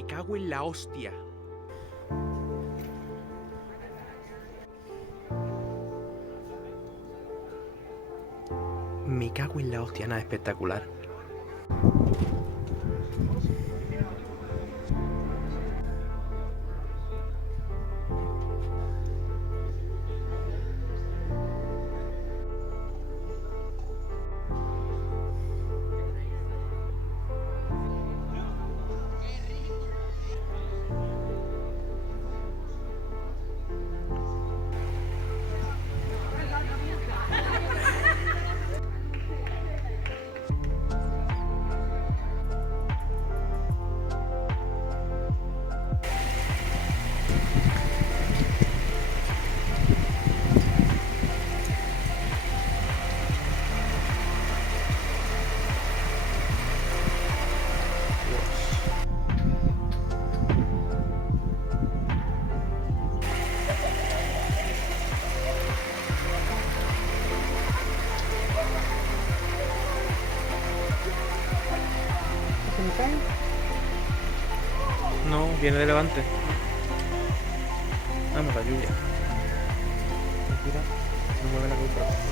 Me cago en la hostia. Me cago en la hostia, nada espectacular. ¿Se me cae? No, viene de Levante. Vamos, la lluvia. Mira, no mueve la GoPro.